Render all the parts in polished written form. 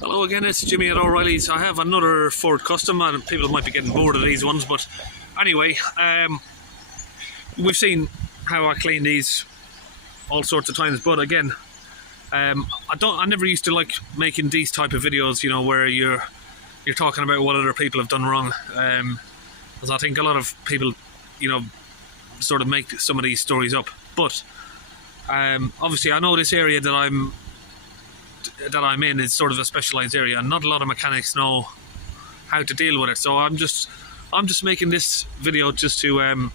Hello again, it's Jimmy at O'Reilly's. I have another Ford Custom, and people might be getting bored of these ones, but anyway, we've seen how I clean these all sorts of times, but again, I never used to like making these type of videos, you know, where you're talking about what other people have done wrong, because I think a lot of people, you know, sort of make some of these stories up. But obviously I know this area that I'm in is sort of a specialized area, and not a lot of mechanics know how to deal with it. So I'm just making this video just to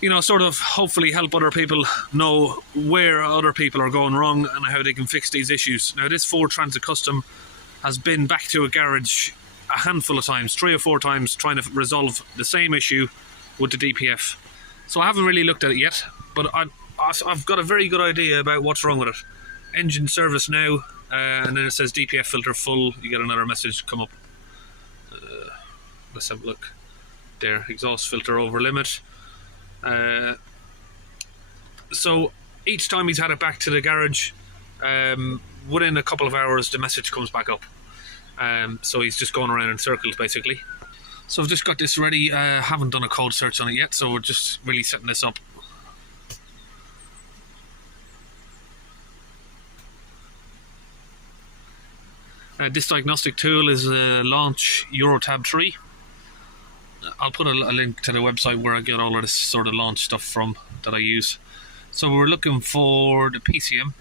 you know, sort of hopefully help other people know where other people are going wrong and how they can fix these issues. Now, this Ford Transit Custom has been back to a garage a handful of times, 3 or 4 times, trying to resolve the same issue with the DPF. So I haven't really looked at it yet, but I've got a very good idea about what's wrong with it. Engine service now, and then it says DPF filter full. You get another message come up. Let's have a look. There, exhaust filter over limit. So each time he's had it back to the garage, within a couple of hours the message comes back up. So he's just going around in circles basically. So I've just got this ready. Haven't done a code search on it yet, so we're just really setting this up. This diagnostic tool is Launch Eurotab 3. I'll put a link to the website where I get all of this sort of launch stuff from that I use. So we're looking for the PCM.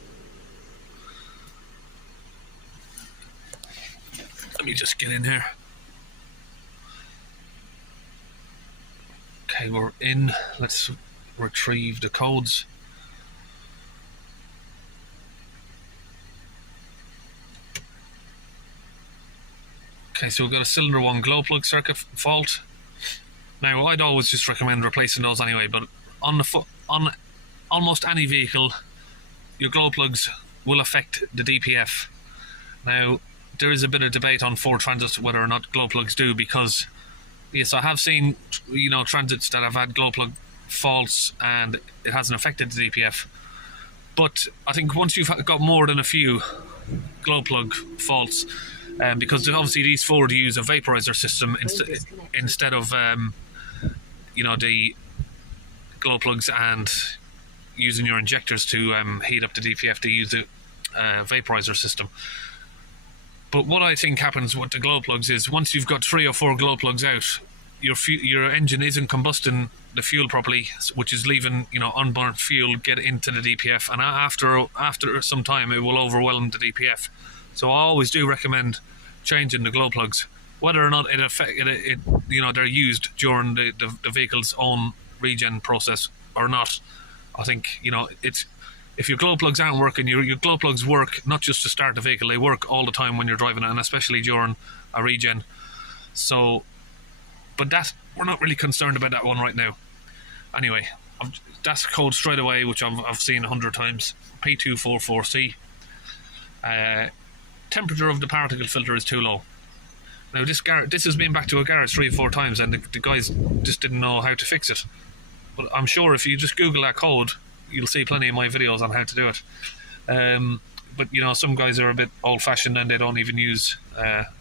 Let me just get in here. Okay, we're in. Let's retrieve the codes. Okay, so we've got a cylinder 1 glow plug circuit fault. Now, I'd always just recommend replacing those anyway, but on almost any vehicle, your glow plugs will affect the DPF. Now, there is a bit of debate on Ford Transits whether or not glow plugs do, because yes, I have seen, you know, Transits that have had glow plug faults and it hasn't affected the DPF. But I think once you've got more than a few glow plug faults, because obviously these Ford use a vaporizer system instead of you know, the glow plugs and using your injectors to heat up the DPF, to use the vaporizer system. But what I think happens with the glow plugs is once you've got 3 or 4 glow plugs out, your engine isn't combusting the fuel properly, which is leaving, you know, unburnt fuel get into the DPF, and after some time it will overwhelm the DPF. So I always do recommend changing the glow plugs, whether or not it you know, they're used during the vehicle's own regen process or not. I think, you know, it's, if your glow plugs aren't working, your glow plugs work not just to start the vehicle, they work all the time when you're driving it, and especially during a regen. So, but that, we're not really concerned about that one right now. Anyway, that's code straight away, which I've seen 100 times. P244C. Temperature of the particle filter is too low. Now this has been back to a garage 3 or 4 times, and the guys just didn't know how to fix it. But I'm sure if you just Google that code, you'll see plenty of my videos on how to do it. But you know, some guys are a bit old-fashioned and they don't even use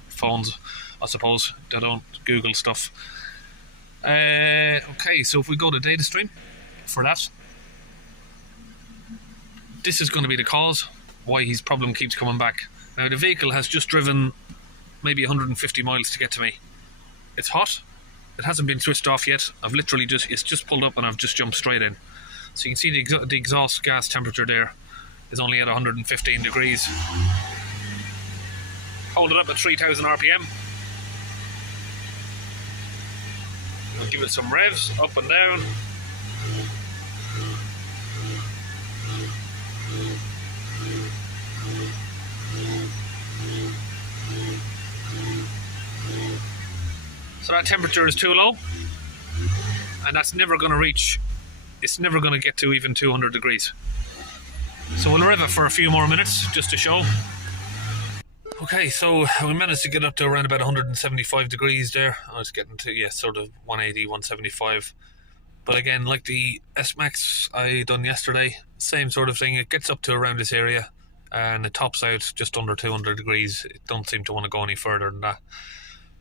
phones, I suppose. They don't Google stuff. Okay, so if we go to data stream for that, this is going to be the cause why his problem keeps coming back. Now, the vehicle has just driven maybe 150 miles to get to me. It's hot. It hasn't been switched off yet. I've literally it's just pulled up and I've just jumped straight in. So you can see the exhaust gas temperature there is only at 115 degrees. Hold it up at 3000 RPM. I'll give it some revs, up and down. So that temperature is too low, and that's never going to reach, it's never going to get to even 200 degrees. So we'll rev it for a few more minutes just to show. Okay, so we managed to get up to around about 175 degrees there. I was getting to, yeah, sort of 180, 175. But again, like the S-Max I done yesterday, same sort of thing. It gets up to around this area and it tops out just under 200 degrees. It don't seem to want to go any further than that.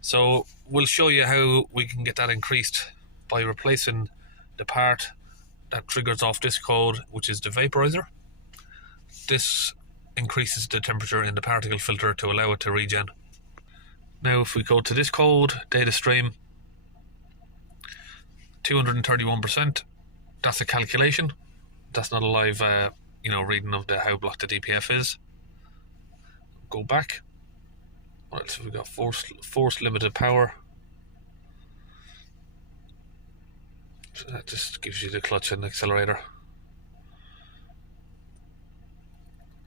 So we'll show you how we can get that increased by replacing the part that triggers off this code, which is the vaporizer. This increases the temperature in the particle filter to allow it to regen. Now if we go to this code, data stream, 231%, that's a calculation. That's not a live reading of how blocked the DPF is. Go back. What else have we got? Force limited power. So that just gives you the clutch and accelerator.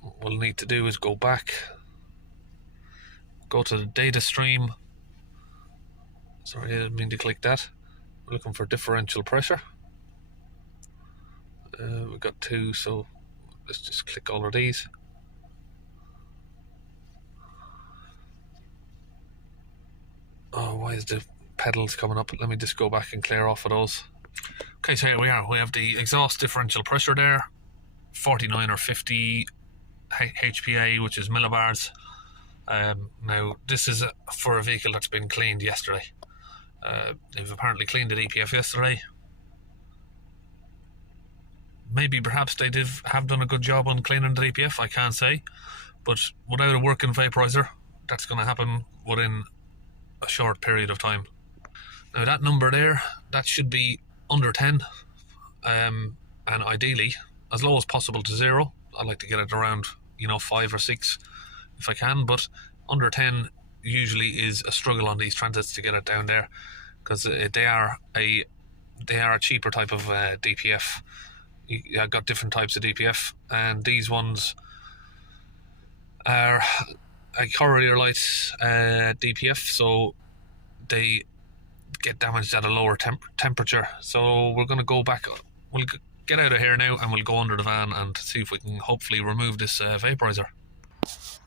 What we'll need to do is go back, go to the data stream. Sorry, I didn't mean to click that. We're looking for differential pressure. We've got 2, so let's just click all of these. Oh, why is the pedals coming up? Let me just go back and clear off of those. Okay, so here we are. We have the exhaust differential pressure there, 49 or 50 HPA, which is millibars. Now, this is for a vehicle that's been cleaned yesterday. They've apparently cleaned the DPF yesterday. Maybe perhaps they have done a good job on cleaning the DPF, I can't say. But without a working vaporizer, that's going to happen within a short period of time. Now that number there, that should be under 10, and ideally as low as possible to 0. I like to get it around 5 or 6 if I can, but under 10 usually is a struggle on these transits to get it down there, because they are a cheaper type of DPF. I've got different types of DPF, and these ones are a corridor light DPF, so they get damaged at a lower temperature. So we're going to go back. We'll get out of here now and we'll go under the van and see if we can hopefully remove this vaporizer.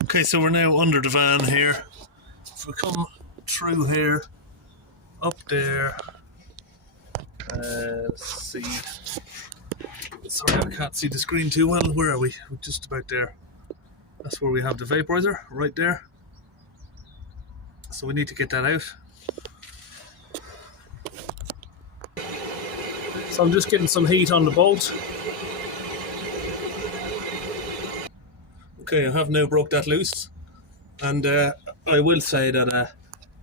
Okay, so we're now under the van here. If we come through here, up there, let's see. Sorry, I can't see the screen too well. Where are we? We're just about there. That's where we have the vaporizer, right there. So we need to get that out. So I'm just getting some heat on the bolt. Okay, I have now broke that loose, and I will say that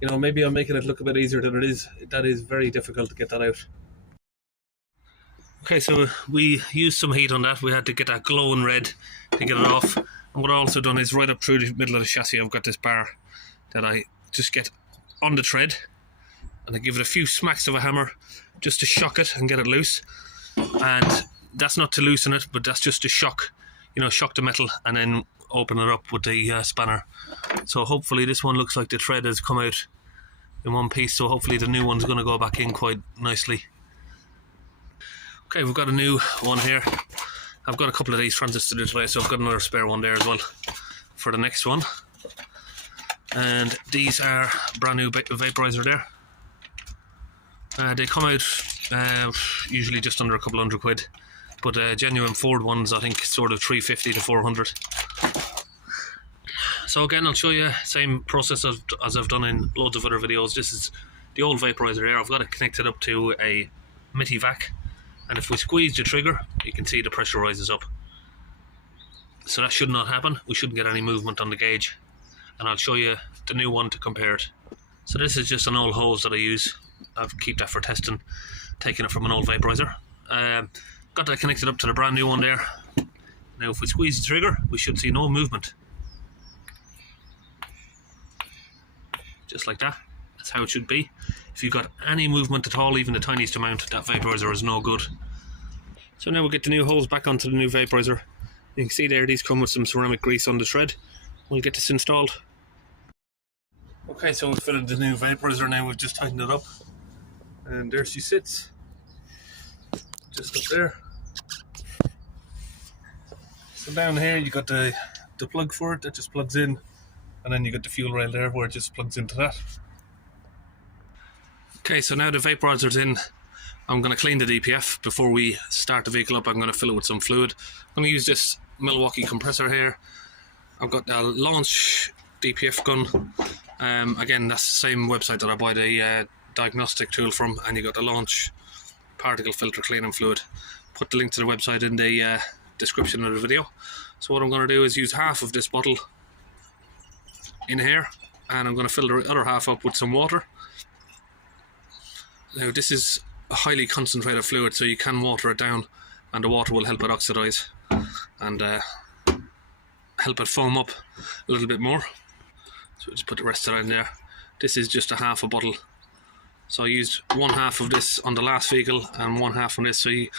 maybe I'm making it look a bit easier than it is. That is very difficult to get that out. Okay, so we used some heat on that. We had to get that glowing red to get it off. And what I've also done is right up through the middle of the chassis, I've got this bar that I just get on the tread, and I give it a few smacks of a hammer just to shock it and get it loose. And that's not to loosen it, but that's just to shock the metal and then open it up with the spanner. So hopefully this one looks like the thread has come out in one piece, so hopefully the new one's going to go back in quite nicely. Okay, we've got a new one here. I've got a couple of these transits to do today, so I've got another spare one there as well for the next one. And these are brand new vaporizer there. They come out usually just under a couple £100, but genuine Ford ones, I think, sort of 350 to 400. So again, I'll show you same process as I've done in loads of other videos. This is the old vaporizer here. I've got it connected up to a MIDI vac, and if we squeeze the trigger, you can see the pressure rises up. So that should not happen. We shouldn't get any movement on the gauge, and I'll show you the new one to compare it. So this is just an old hose that I use. I've keep that for testing, taking it from an old vaporizer. Got that connected up to the brand new one there. Now if we squeeze the trigger, we should see no movement. Just like that. That's how it should be. If you've got any movement at all, even the tiniest amount, that vaporizer is no good. So now we'll get the new hose back onto the new vaporizer. You can see there, these come with some ceramic grease on the thread. We'll get this installed. Okay, so we've fitted the new vaporizer now. We've just tightened it up, and there she sits, just up there. So down here you got the plug for it that just plugs in, and then you got the fuel rail there where it just plugs into that. Okay, so now the vaporizer's in, I'm going to clean the DPF before we start the vehicle up. I'm going to fill it with some fluid. I'm going to use this Milwaukee compressor here. I've got a launch DPF gun. Again, that's the same website that I buy the diagnostic tool from, and you got the launch particle filter cleaning fluid. Put the link to the website in the description of the video. So what I'm going to do is use half of this bottle in here, and I'm going to fill the other half up with some water. Now this is a highly concentrated fluid, so you can water it down and the water will help it oxidize and help it foam up a little bit more. So just put the rest of it in there. This is just a half a bottle, so I used one half of this on the last vehicle and one half on this, so you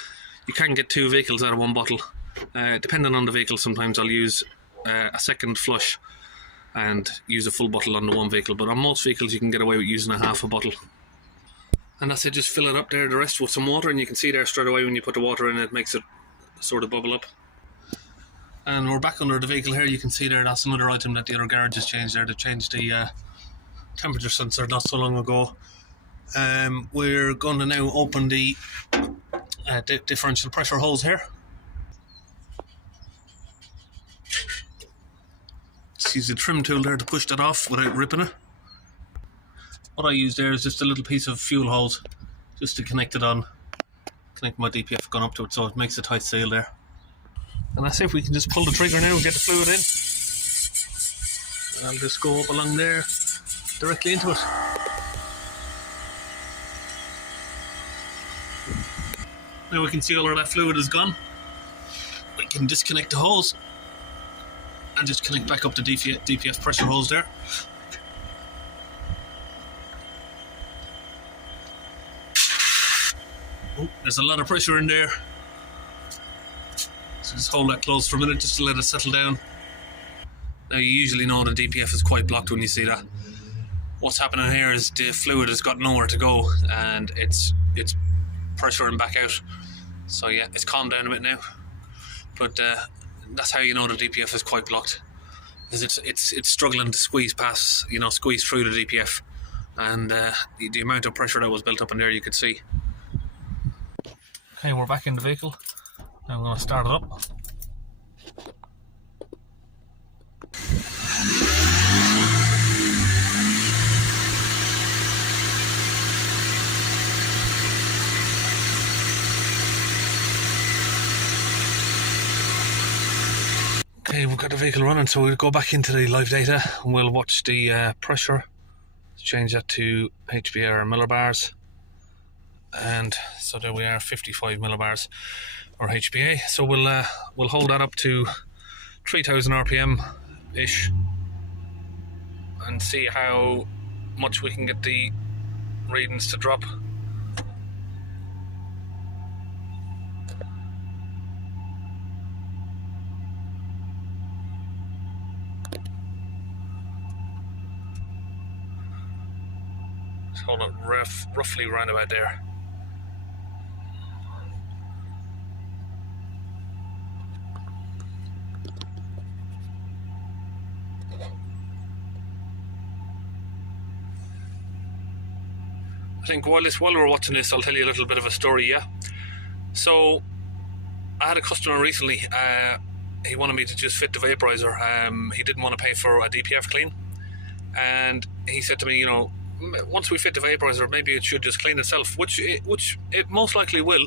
can get 2 vehicles out of one bottle. Depending on the vehicle, sometimes I'll use a second flush and use a full bottle on the one vehicle, but on most vehicles you can get away with using a half a bottle. And that's it, just fill it up there, the rest with some water, and you can see there straight away when you put the water in, it makes it sort of bubble up. And we're back under the vehicle here. You can see there, that's another item that the other garage has changed there. They changed the temperature sensor not so long ago. We're going to now open the differential pressure hose here. Just use the trim tool there to push that off without ripping it. What I use there is just a little piece of fuel hose just to connect it on, connect my DPF gun up to it, so it makes a tight seal there. And that's it. If we can just pull the trigger now and get the fluid in, I'll just go up along there directly into it. Now we can see all of that fluid is gone. We can disconnect the hose and just connect back up the DPF pressure hose there. Oh, there's a lot of pressure in there, so just hold that closed for a minute just to let it settle down. Now you usually know the DPF is quite blocked when you see that. What's happening here is the fluid has got nowhere to go and it's pressuring back out. So yeah, it's calmed down a bit now, but that's how you know the DPF is quite blocked, because it's struggling to squeeze past, squeeze through the DPF, and the amount of pressure that was built up in there you could see. Okay, we're back in the vehicle. Now I'm going to start it up. Okay, we've got the vehicle running, so we'll go back into the live data and we'll watch the pressure. Change that to HBR millibars. And so there we are, 55 millibars or HPA. So we'll hold that up to 3000 RPM ish and see how much we can get the readings to drop. Just hold it roughly round about there. I think while we're watching this, I'll tell you a little bit of a story, yeah? So, I had a customer recently, he wanted me to just fit the vaporizer. He didn't want to pay for a DPF clean. And he said to me, once we fit the vaporizer, maybe it should just clean itself, which it most likely will.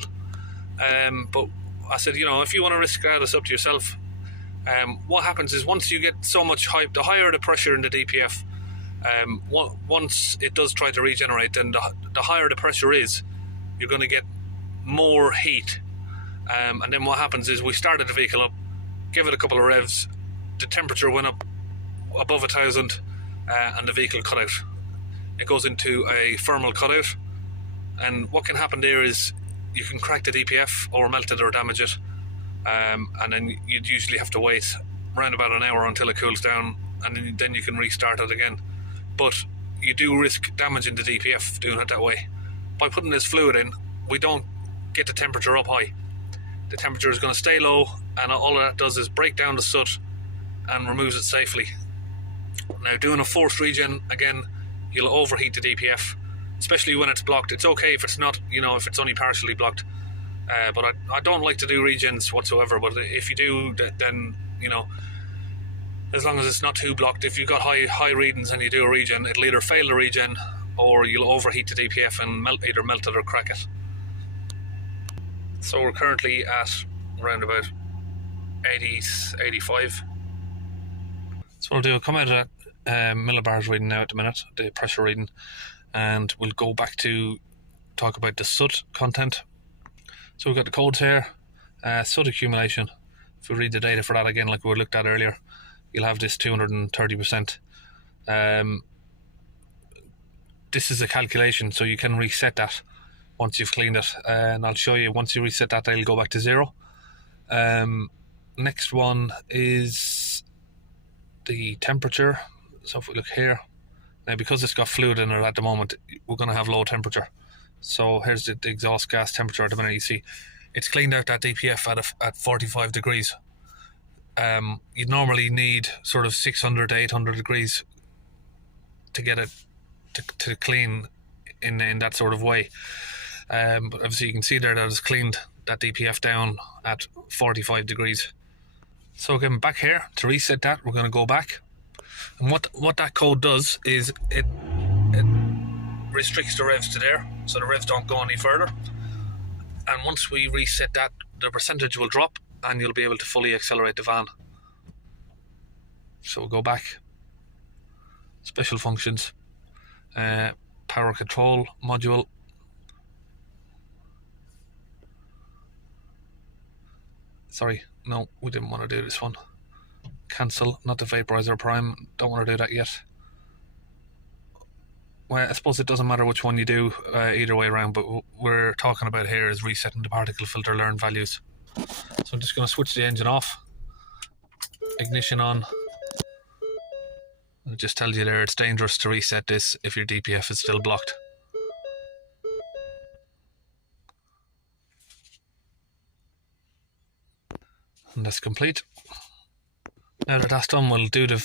But I said, if you want to risk that, it's up to yourself. What happens is once you get so much hype, the higher the pressure in the DPF, once it does try to regenerate, then the higher the pressure is, you're going to get more heat. And then what happens is we started the vehicle up, give it a couple of revs, the temperature went up above 1000, and the vehicle cut out. It goes into a thermal cutout, and what can happen there is you can crack the DPF or melt it or damage it, and then you'd usually have to wait around about an hour until it cools down, and then you can restart it again. But you do risk damaging the DPF doing it that way. By putting this fluid in, we don't get the temperature up high. The temperature is going to stay low, and all that does is break down the soot and removes it safely. Now, doing a forced regen, again, you'll overheat the DPF, especially when it's blocked. It's okay if it's not, if it's only partially blocked. But I don't like to do regens whatsoever. But if you do, then as long as it's not too blocked, if you've got high readings and you do a regen, it'll either fail the regen or you'll overheat the DPF and either melt it or crack it. So we're currently at around about 80, 85. So we'll do a come out of that millibars reading now at the minute, the pressure reading, and we'll go back to talk about the soot content. So we've got the codes here, soot accumulation. If we read the data for that again, like we looked at earlier, you'll have this 230%. This is a calculation, so you can reset that once you've cleaned it, and I'll show you once you reset that, it'll go back to 0. Next one is the temperature. So if we look here, now because it's got fluid in it at the moment, we're going to have low temperature. So here's the exhaust gas temperature at the minute. You see it's cleaned out that DPF at 45 degrees. You'd normally need sort of 600 to 800 degrees to get it to clean in that sort of way. But obviously you can see there that it's cleaned that DPF down at 45 degrees. So again, back here to reset that, we're going to go back, and what that code does is it restricts the revs to there, so the revs don't go any further. And once we reset that, the percentage will drop and you'll be able to fully accelerate the van. So we'll go back, special functions, power control module. Sorry, no, we didn't want to do this one. Cancel, not the vaporizer prime, don't want to do that yet. Well, I suppose it doesn't matter which one you do, either way around, but what we're talking about here is resetting the particle filter learned values. So I'm just going to switch the engine off, ignition on. It just tells you there it's dangerous to reset this if your DPF is still blocked. And that's complete. Now that that's done, we'll do the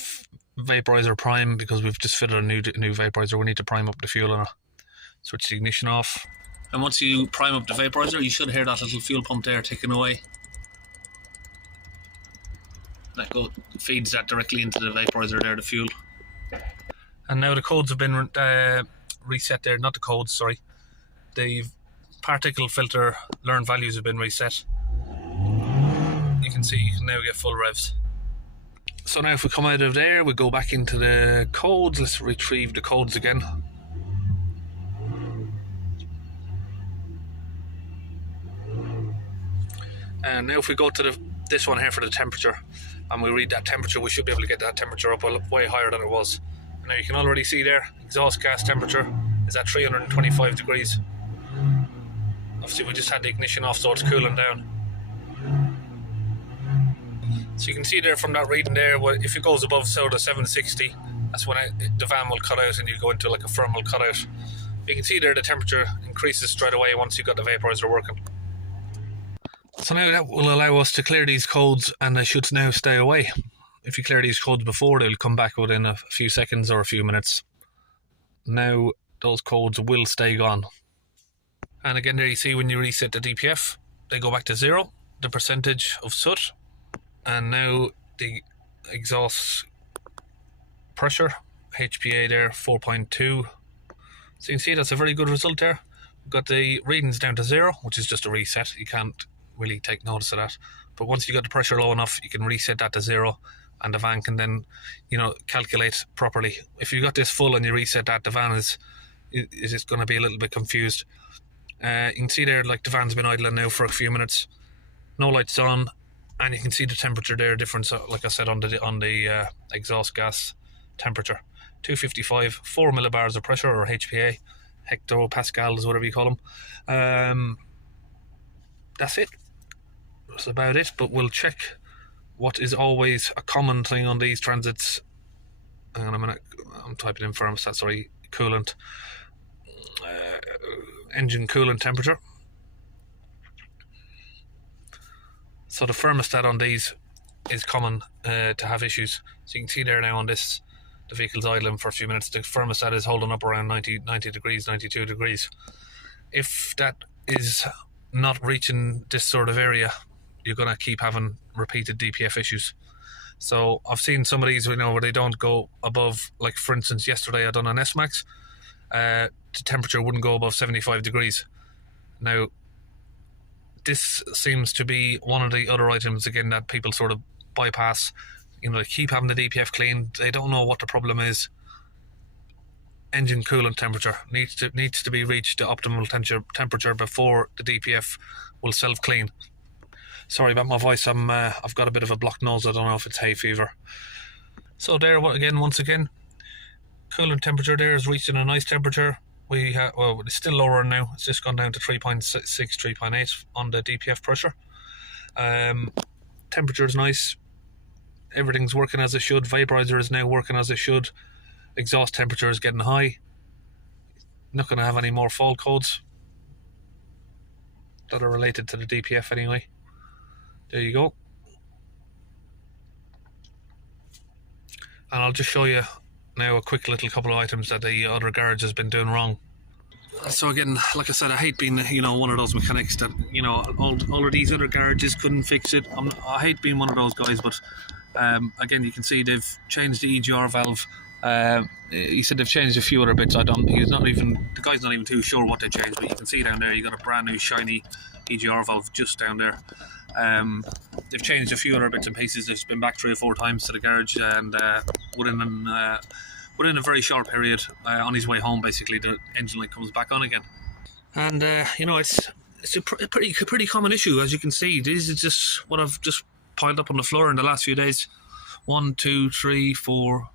vaporizer prime, because we've just fitted a new vaporizer. We need to prime up the fuel in it. Switch the ignition off. And once you prime up the vaporizer, you should hear that little fuel pump there ticking away. That feeds that directly into the vaporizer there, the fuel. And now the codes have been reset there. Not the codes, sorry. The particle filter learned values have been reset. You can see you can now get full revs. So now if we come out of there, we go back into the codes. Let's retrieve the codes again. And now if we go to this one here for the temperature, and we read that temperature, we should be able to get that temperature up way higher than it was. And now you can already see there, exhaust gas temperature is at 325 degrees. Obviously we just had the ignition off, so it's cooling down. So you can see there from that reading there, if it goes above sort of 760, that's when the van will cut out and you go into like a thermal cutout. You can see there the temperature increases straight away once you've got the vaporizer working. So now that will allow us to clear these codes, and they should now stay away. If you clear these codes before, they'll come back within a few seconds or a few minutes. Now those codes will stay gone. And again there you see when you reset the DPF, they go back to 0, the percentage of soot. And now the exhaust pressure, HPA there, 4.2. So you can see that's a very good result there. We've got the readings down to 0, which is just a reset. You can't really take notice of that. But once you got the pressure low enough, you can reset that to 0, and the van can then, calculate properly. If you got this full and you reset that, the van is going to be a little bit confused. You can see there, like the van's been idling now for a few minutes. No lights on. And you can see the temperature there difference, like I said, on the exhaust gas temperature. 255, 4 millibars of pressure, or HPA, hectopascals, whatever you call them. That's it. That's about it. But we'll check what is always a common thing on these transits. Hang on a minute. I'm typing in thermostat, sorry, coolant. Engine coolant temperature. So the thermostat on these is common to have issues. So you can see there now on this the vehicle's idling for a few minutes, the thermostat is holding up around 90 degrees, 92 degrees. If that is not reaching this sort of area, you're going to keep having repeated DPF issues. So I've seen some of these, where they don't go above, like for instance, yesterday I done an S-Max, the temperature wouldn't go above 75 degrees. Now, this seems to be one of the other items, again, that people sort of bypass. They keep having the DPF cleaned, they don't know what the problem is. Engine coolant temperature needs to be reached to optimal temperature before the DPF will self-clean. Sorry about my voice, I've got a bit of a blocked nose, I don't know if it's hay fever. So there, once again, coolant temperature there is reaching a nice temperature. It's still lower now, it's just gone down to 3.6, 3.8 on the DPF pressure. Temperature is nice, everything's working as it should, vaporizer is now working as it should, exhaust temperature is getting high. Not going to have any more fault codes that are related to the DPF anyway. There you go. And I'll just show you now a quick little couple of items that the other garage has been doing wrong. So again, like I said, I hate being one of those mechanics that all of these other garages couldn't fix it. I hate being one of those guys, but again, you can see they've changed the EGR valve. He said they've changed a few other bits. The guy's not even too sure what they changed, but you can see down there you got a brand new shiny EGR valve just down there. They've changed a few other bits and pieces. They've been back 3 or 4 times to the garage, and within a very short period, on his way home, basically the engine light comes back on again. And it's a pretty common issue, as you can see. This is just what I've just piled up on the floor in the last few days. 1, 2, 3, 4,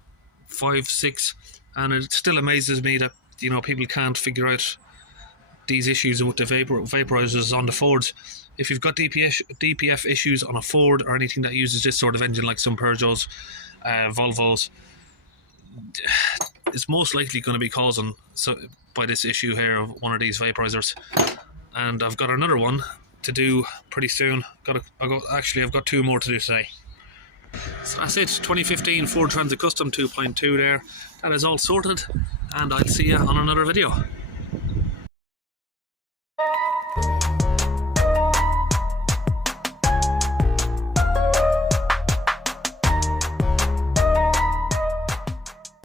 5, 6, and it still amazes me that people can't figure out these issues with the vaporizers on the Fords. If you've got DPF issues on a Ford or anything that uses this sort of engine, like some Peugeots, Volvos, it's most likely going to be causing by this issue here of one of these vaporizers. And I've got another one to do pretty soon. I've got 2 more to do today. So that's it, 2015 Ford Transit Custom 2.2 there. That is all sorted, and I'll see you on another video.